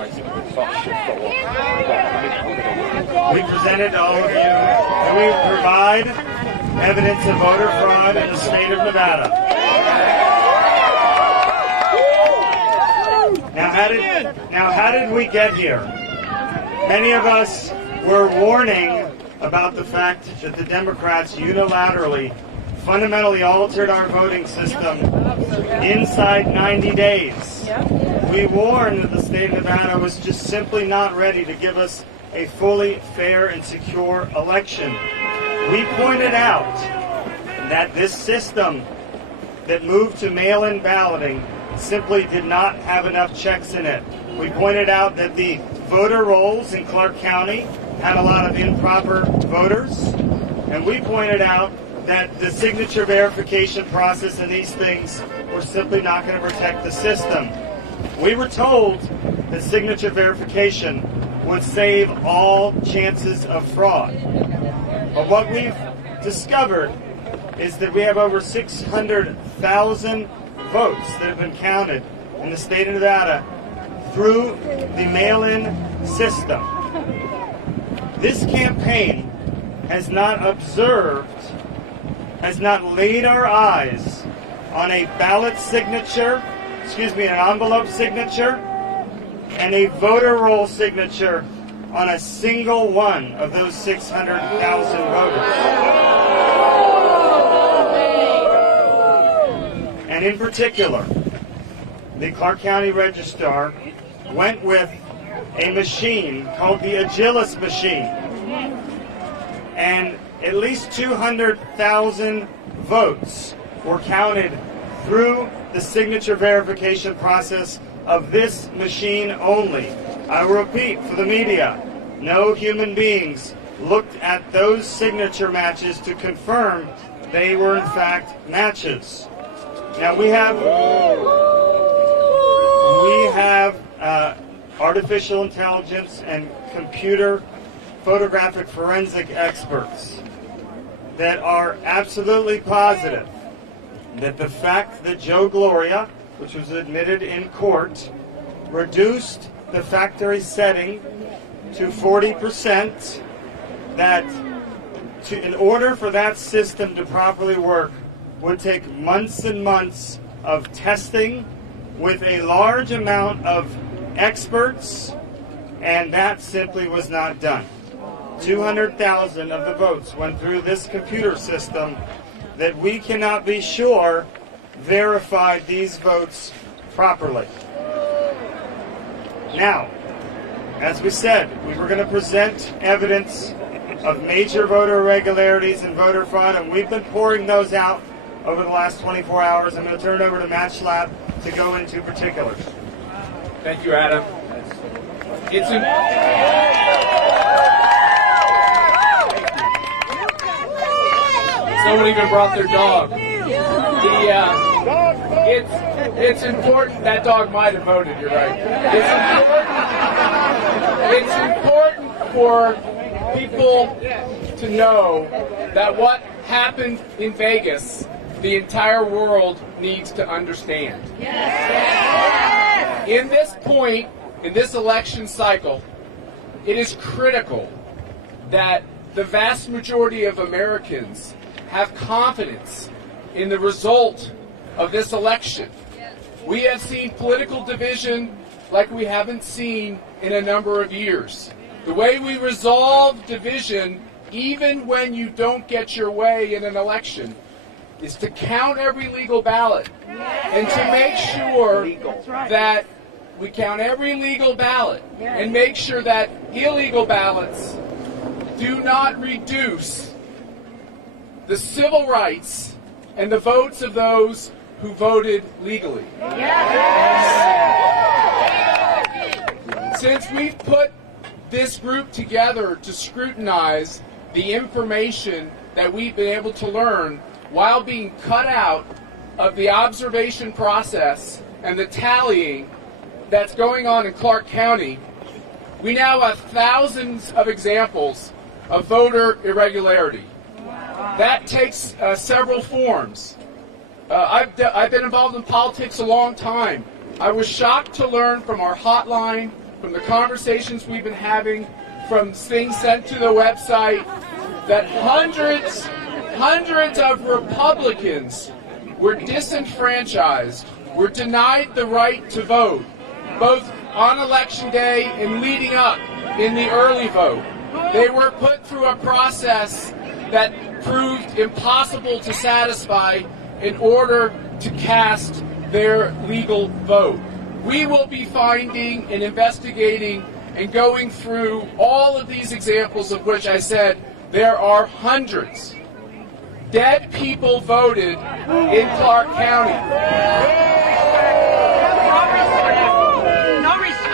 We presented to all of you that we provide evidence of voter fraud in the state of Nevada. Now how did we get here? Many of us were warning about the fact that the Democrats unilaterally, fundamentally altered our voting system inside 90 days. We warned that the state of Nevada was just simply not ready to give us a fully fair and secure election. We pointed out that this system that moved to mail-in balloting simply did not have enough checks in it. We pointed out that the voter rolls in Clark County had a lot of improper voters, and we pointed out that the signature verification process and these things were simply not going to protect the system. We were told that signature verification would save all chances of fraud. But what we've discovered is that we have over 600,000 votes that have been counted in the state of Nevada through the mail-in system. This campaign has not laid our eyes on a ballot signature, an envelope signature, and a voter roll signature on a single one of those 600,000 voters. And in particular, the Clark County Registrar went with a machine called the Agilis machine. And at least 200,000 votes were counted through the signature verification process of this machine only. I will repeat for the media, no human beings looked at those signature matches to confirm they were in fact matches. Now we have artificial intelligence and computer photographic forensic experts that are absolutely positive that the fact that Joe Gloria, which was admitted in court, reduced the factory setting to 40%, that in order for that system to properly work would take months and months of testing with a large amount of experts, and that simply was not done. 200,000 of the votes went through this computer system that we cannot be sure verified these votes properly. Now, as we said, we were going to present evidence of major voter irregularities and voter fraud, and we've been pouring those out over the last 24 hours. I'm going to turn it over to Matt Schlapp to go into particulars. Thank you, Adam. Someone even brought their dog. It's important. That dog might have voted. You're right. It's important for people to know that what happened in Vegas, the entire world needs to understand. In this point, in this election cycle, it is critical that the vast majority of Americans have confidence in the result of this election. We have seen political division like we haven't seen in a number of years. The way we resolve division, even when you don't get your way in an election, is to count every legal ballot and to make sure that we count every legal ballot and make sure that illegal ballots do not reduce the civil rights and the votes of those who voted legally. Since we've put this group together to scrutinize the information that we've been able to learn while being cut out of the observation process and the tallying that's going on in Clark County, we now have thousands of examples of voter irregularity. That takes several forms. I've been involved in politics a long time. I was shocked to learn from our hotline from the conversations we've been having, from things sent to the website, that hundreds of Republicans were disenfranchised, were denied the right to vote, both on Election Day and leading up in the early vote. They were put through a process that proved impossible to satisfy in order to cast their legal vote. We will be finding and investigating and going through all of these examples, of which I said there are hundreds. Dead people voted in Clark County.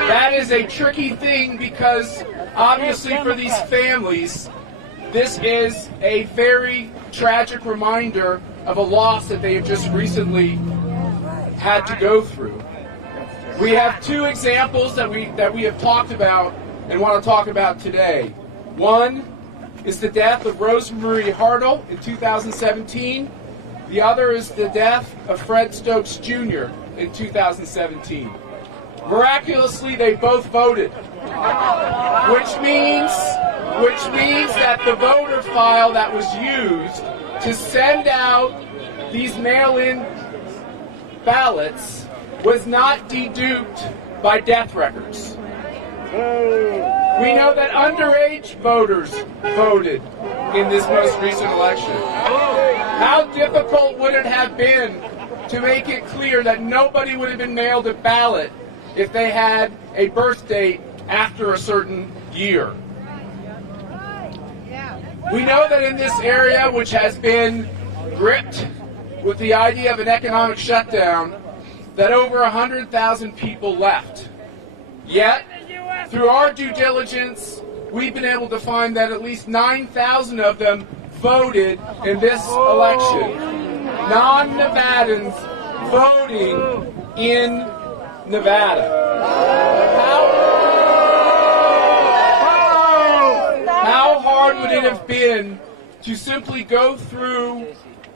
That is a tricky thing because obviously for these families, this is a very tragic reminder of a loss that they have just recently had to go through. We have two examples that we have talked about and want to talk about today. One is the death of Rosemarie Hartle in 2017. The other is the death of Fred Stokes Jr. in 2017. Miraculously, they both voted, which means that the voter file that was used to send out these mail-in ballots was not deduped by death records. We know that underage voters voted in this most recent election. How difficult would it have been to make it clear that nobody would have been mailed a ballot if they had a birth date after a certain year? We know that in this area, which has been gripped with the idea of an economic shutdown, that over 100,000 people left. Yet, through our due diligence, we've been able to find that at least 9,000 of them voted in this election. Non-Nevadans voting in Nevada. How hard would it have been to simply go through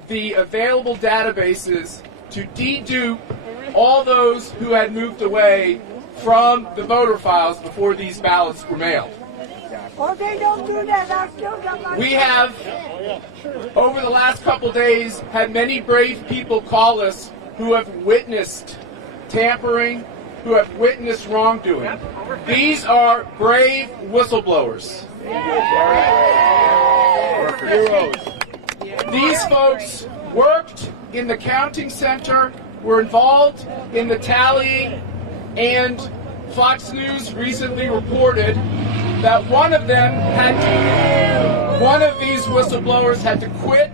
the available databases to dedupe all those who had moved away from the voter files before these ballots were mailed? We have, over the last couple days, had many brave people call us who have witnessed tampering, who have witnessed wrongdoing. These are brave whistleblowers. These folks worked in the counting center, were involved in the tallying, and Fox News recently reported that one of these whistleblowers had to quit,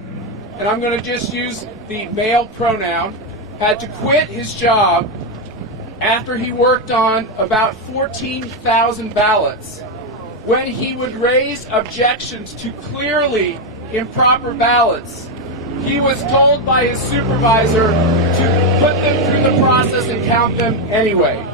and I'm going to just use the male pronoun, had to quit his job after he worked on about 14,000 ballots. When he would raise objections to clearly improper ballots, he was told by his supervisor to put them through the process and count them anyway.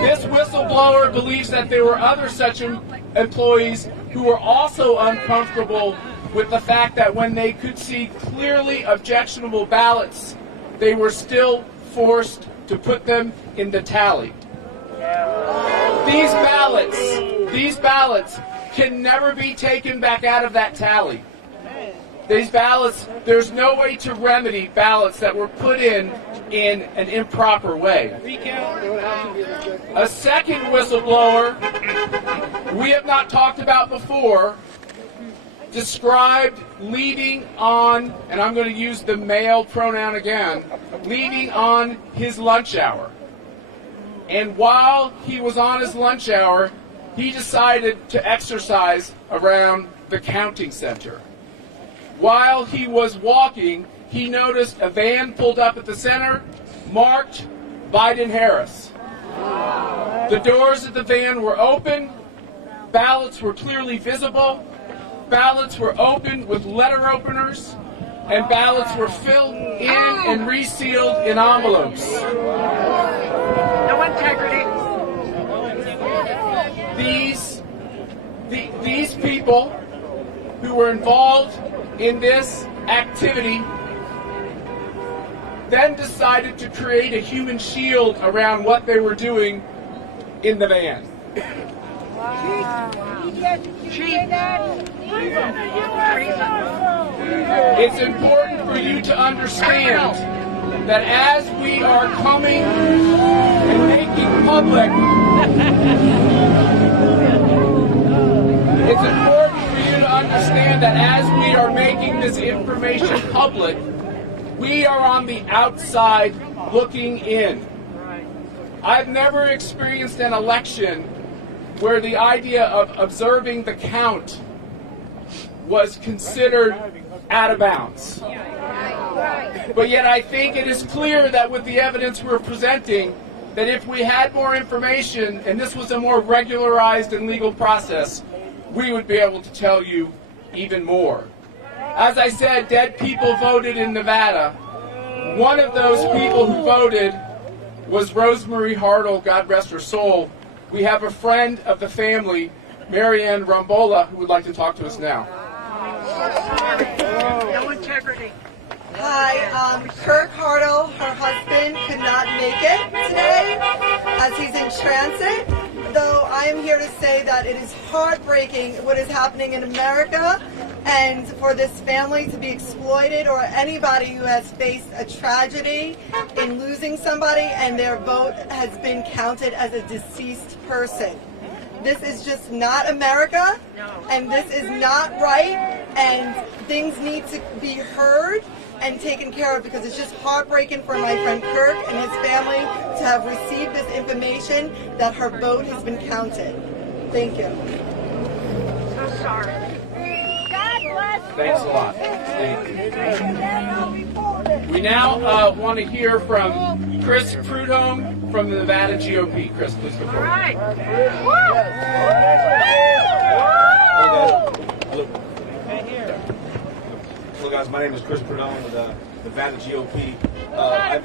This whistleblower believes that there were other such employees who were also uncomfortable with the fact that when they could see clearly objectionable ballots, they were still forced to put them in the tally. These ballots can never be taken back out of that tally. These ballots, there's no way to remedy ballots that were put in an improper way. A second whistleblower we have not talked about before described leaving on, and I'm going to use the male pronoun again, leaving on his lunch hour. And while he was on his lunch hour, he decided to exercise around the counting center. While he was walking, he noticed a van pulled up at the center, marked Biden-Harris. The doors of the van were open, ballots were clearly visible, ballots were opened with letter openers, and ballots were filled in and resealed in envelopes. No integrity. These people who were involved in this activity then decided to create a human shield around what they were doing in the van. It's important for you to understand that as we are coming and making public, it's important for you to understand that as we are making this information public, we are on the outside looking in. I've never experienced an election where the idea of observing the count was considered out of bounds. But yet I think it is clear that with the evidence we're presenting, that if we had more information and this was a more regularized and legal process, we would be able to tell you even more. As I said, dead people voted in Nevada. One of those people who voted was Rosemary Hartle, God rest her soul. We have a friend of the family, Marianne Rambola, who would like to talk to us now. No integrity. Hi, Kirk Hartle, her husband, could not make it today as he's in transit, though I am here to say that it is heartbreaking what is happening in America, and for this family to be exploited, or anybody who has faced a tragedy in losing somebody and their vote has been counted as a deceased person. This is just not America, and this is not right, and things need to be heard and taken care of, because it's just heartbreaking for my friend Kirk and his family to have received this information that her vote has been counted. Thank you. So sorry. Thanks a lot. Thank you. We now want to hear from Chris Prudhomme from the Nevada GOP. Chris, please go All forward. right. Hello guys, my name is Chris Prudhomme with the Nevada GOP. I've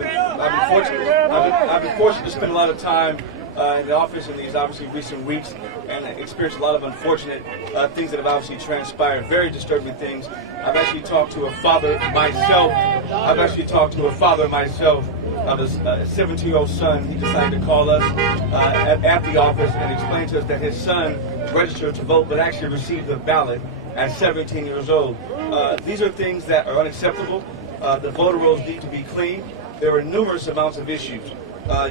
been fortunate to spend a lot of time in the office in these obviously recent weeks and experienced a lot of unfortunate things that have obviously transpired, very disturbing things. I've actually talked to a father myself. Of a 17-year-old son. He decided to call us at the office and explain to us that his son registered to vote but actually received the ballot at 17 years old. These are things that are unacceptable. The voter rolls need to be clean. There are numerous amounts of issues.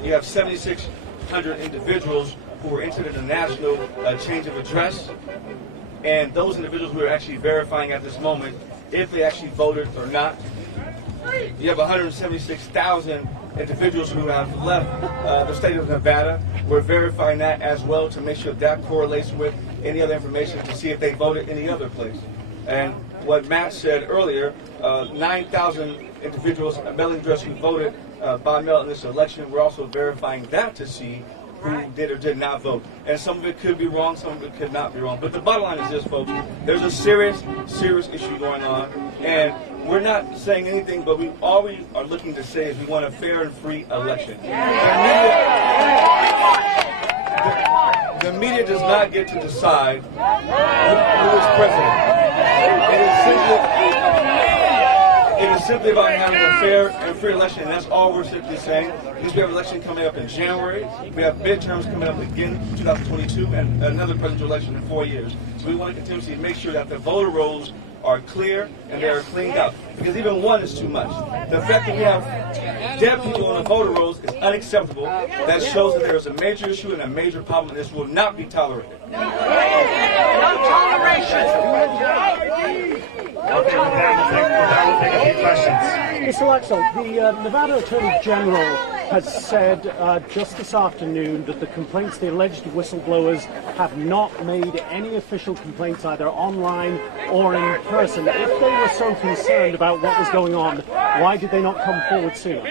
You have 7,600 individuals who were entered in a national change of address, and those individuals who are actually verifying at this moment if they actually voted or not. You have 176,000 individuals who have left the state of Nevada. We're verifying that as well to make sure that correlates with any other information to see if they voted any other place. And what Matt said earlier, 9,000 individuals, mailing address who voted by mail in this election. We're also verifying that to see who did or did not vote. And some of it could be wrong, some of it could not be wrong. But the bottom line is this, folks. There's a serious issue going on. And we're not saying anything, but all we are looking to say is we want a fair and free election. The media does not get to decide who is president. It is simply about having a fair and free election, and that's all we're simply saying. Because we have an election coming up in January, we have midterms coming up again in 2022, and another presidential election in 4 years. So we want to continue to make sure that the voter rolls are clear and they are cleaned up. Because even one is too much. The fact that we have dead people on the voter rolls is unacceptable. That shows that there is a major issue and a major problem, and this will not be tolerated. No toleration. Okay, with that, we'll take a few questions. Mr. Laxalt, the Nevada Attorney General has said just this afternoon that the complaints, the alleged whistleblowers, have not made any official complaints either online or in person. If they were so concerned about what was going on, why did they not come forward sooner?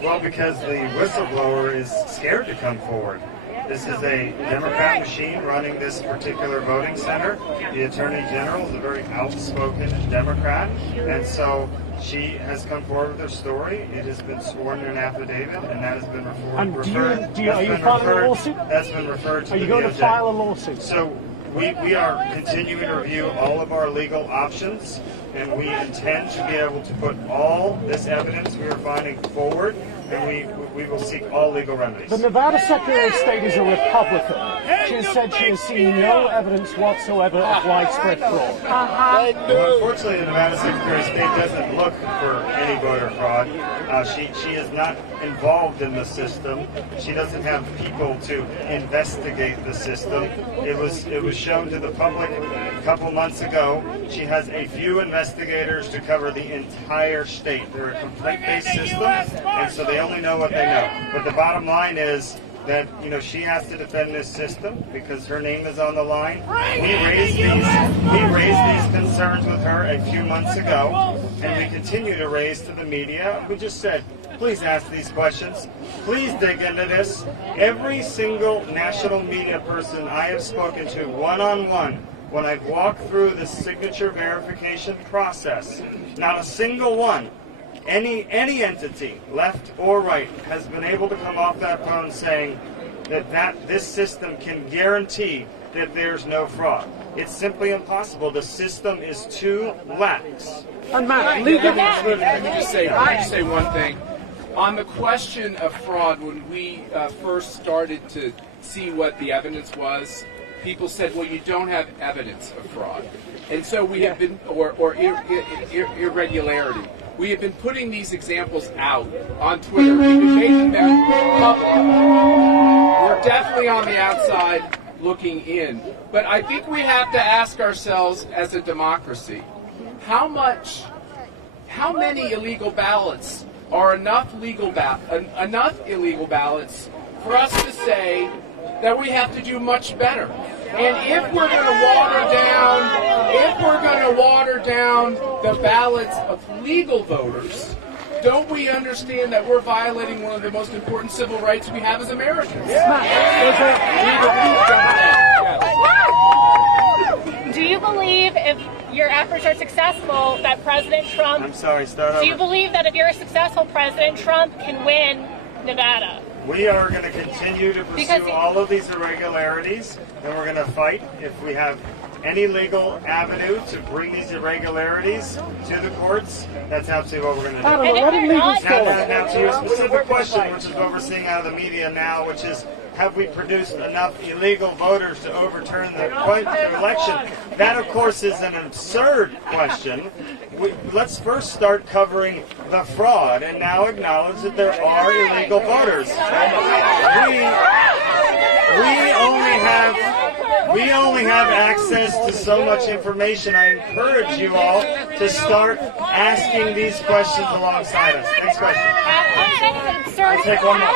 Well, because the whistleblower is scared to come forward. This is a Democrat machine running this particular voting center. The Attorney General is a very outspoken Democrat, and so she has come forward with her story. It has been sworn in an affidavit, and that has been referred. And are you filing a lawsuit? That's been referred to. Are you going to file a lawsuit? So we are continuing to review all of our legal options, and we intend to be able to put all this evidence we are finding forward, and we will seek all legal remedies. The Nevada Secretary of State is a Republican. She has said she has seen no evidence whatsoever of widespread fraud. Well, unfortunately, the Nevada Secretary of State doesn't look for any voter fraud. She is not involved in the system. She doesn't have people to investigate the system. It was shown to the public a couple months ago. She has a few investigators to cover the entire state. They're a complaint-based system, and so they only know what they know. But the bottom line is that, you know, she has to defend this system because her name is on the line. We raised these concerns with her a few months ago, and we continue to raise to the media. We just said, please ask these questions. Please dig into this. Every single national media person I have spoken to one-on-one when I've walked through the signature verification process, not a single one, any entity, left or right, has been able to come off that phone saying that this system can guarantee that there's no fraud. It's simply impossible. The system is too lax. And Matt, Let me just say one thing. On the question of fraud, when we first started to see what the evidence was, people said, well, you don't have evidence of fraud. And so we have been, or irregularity. We have been putting these examples out on Twitter. We've been making them public. We're definitely on the outside looking in. But I think we have to ask ourselves as a democracy, how many illegal ballots are enough illegal ballots for us to say that we have to do much better? And if we're going to water down the ballots of legal voters, don't we understand that we're violating one of the most important civil rights we have as Americans? Do you believe if your efforts are successful that President Trump... I'm sorry, start over. Do you believe that if you're successful, President Trump can win Nevada? We are going to continue to pursue all of these irregularities, and we're going to fight if we have any legal avenue to bring these irregularities to the courts. That's absolutely what we're going to do. Now to your specific question, which is what we're seeing out of the media now, which is, have we produced enough illegal voters to overturn the election? That, of course, is an absurd question. Let's first start covering the fraud and now acknowledge that there are illegal voters. We only have access to so much information. I encourage you all to start asking these questions alongside us. Next question. I'll take one more.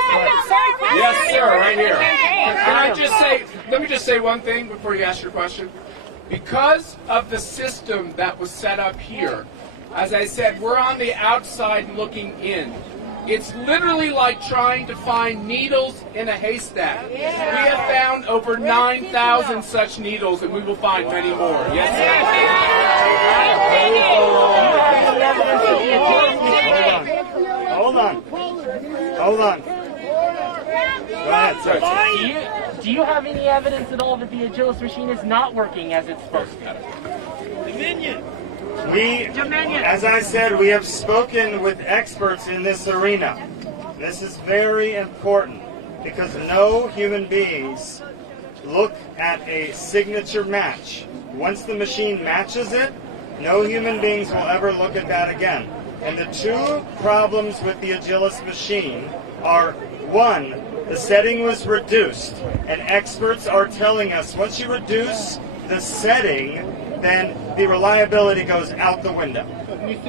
Yes, sir, right here. Let me just say one thing before you ask your question. Because of the system that was set up here, as I said, we're on the outside looking in. It's literally like trying to find needles in a haystack. We have found over 9,000 such needles, and we will find many more. Yes, sir. Hold on. Go ahead, sir. Do you have any evidence at all that the Agilist machine is not working as it's supposed to? As I said, we have spoken with experts in this arena. This is very important because no human beings look at a signature match. Once the machine matches it, no human beings will ever look at that again. And the two problems with the Agilist machine are, one, the setting was reduced, and experts are telling us once you reduce the setting, then the reliability goes out the window.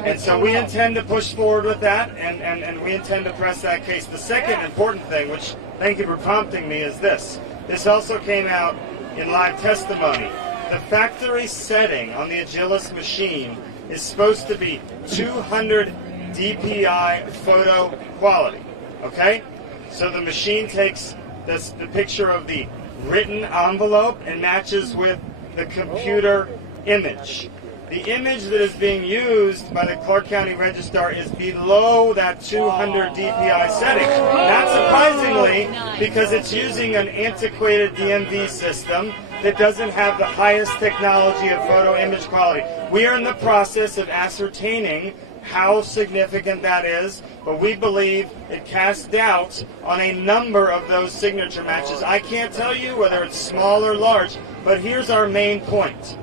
And so we intend to push forward with that, and we intend to press that case. The second important thing, which thank you for prompting me, is this. This also came out in live testimony. The factory setting on the Agilist machine is supposed to be 200 DPI photo quality, okay? So the machine takes the picture of the written envelope and matches with the computer image. The image that is being used by the Clark County Registrar is below that 200 DPI setting. Not surprisingly, because it's using an antiquated DMV system that doesn't have the highest technology of photo image quality. We are in the process of ascertaining how significant that is, but we believe it casts doubt on a number of those signature matches. I can't tell you whether it's small or large, but here's our main point.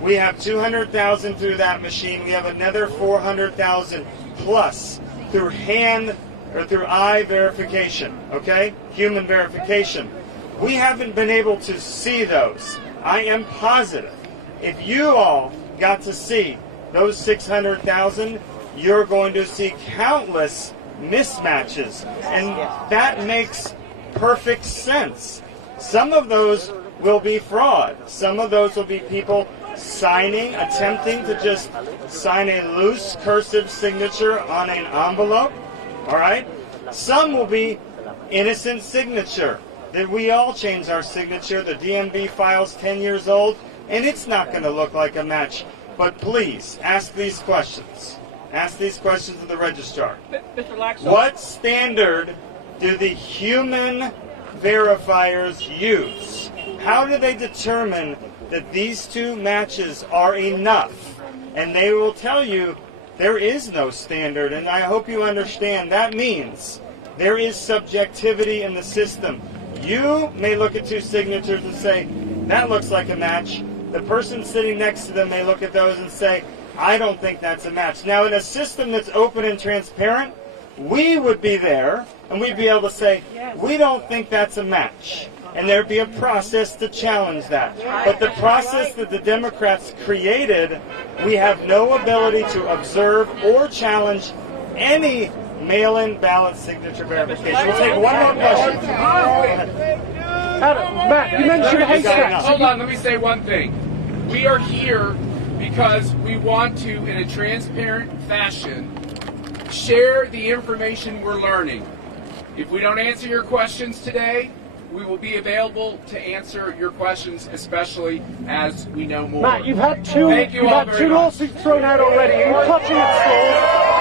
We have 200,000 through that machine. We have another 400,000 plus through hand or through eye verification, okay? Human verification. We haven't been able to see those. I am positive if you all got to see those 600,000, you're going to see countless mismatches. And that makes perfect sense. Some of those will be fraud. Some of those will be people signing, attempting to just sign a loose cursive signature on an envelope. All right? Some will be innocent signature. That we all change our signature. The DMV file's 10 years old, and it's not going to look like a match. But please, ask these questions. Ask these questions of the registrar. Mr. Laxo. What standard do the human verifiers use? How do they determine that these two matches are enough? And they will tell you there is no standard, and I hope you understand that means there is subjectivity in the system. You may look at two signatures and say, that looks like a match. The person sitting next to them may look at those and say, I don't think that's a match. Now, in a system that's open and transparent, we would be there, and we'd be able to say, we don't think that's a match. And there'd be a process to challenge that. But the process that the Democrats created, we have no ability to observe or challenge any mail-in ballot signature verification. We'll take one more question. Matt, you mentioned haystacks. Hold on, let me say one thing. We are here because we want to, in a transparent fashion, share the information we're learning. If we don't answer your questions today, we will be available to answer your questions, especially as we know more. Matt, you've had two Thank you all very much. lawsuits thrown out already. Are you clutching at straws?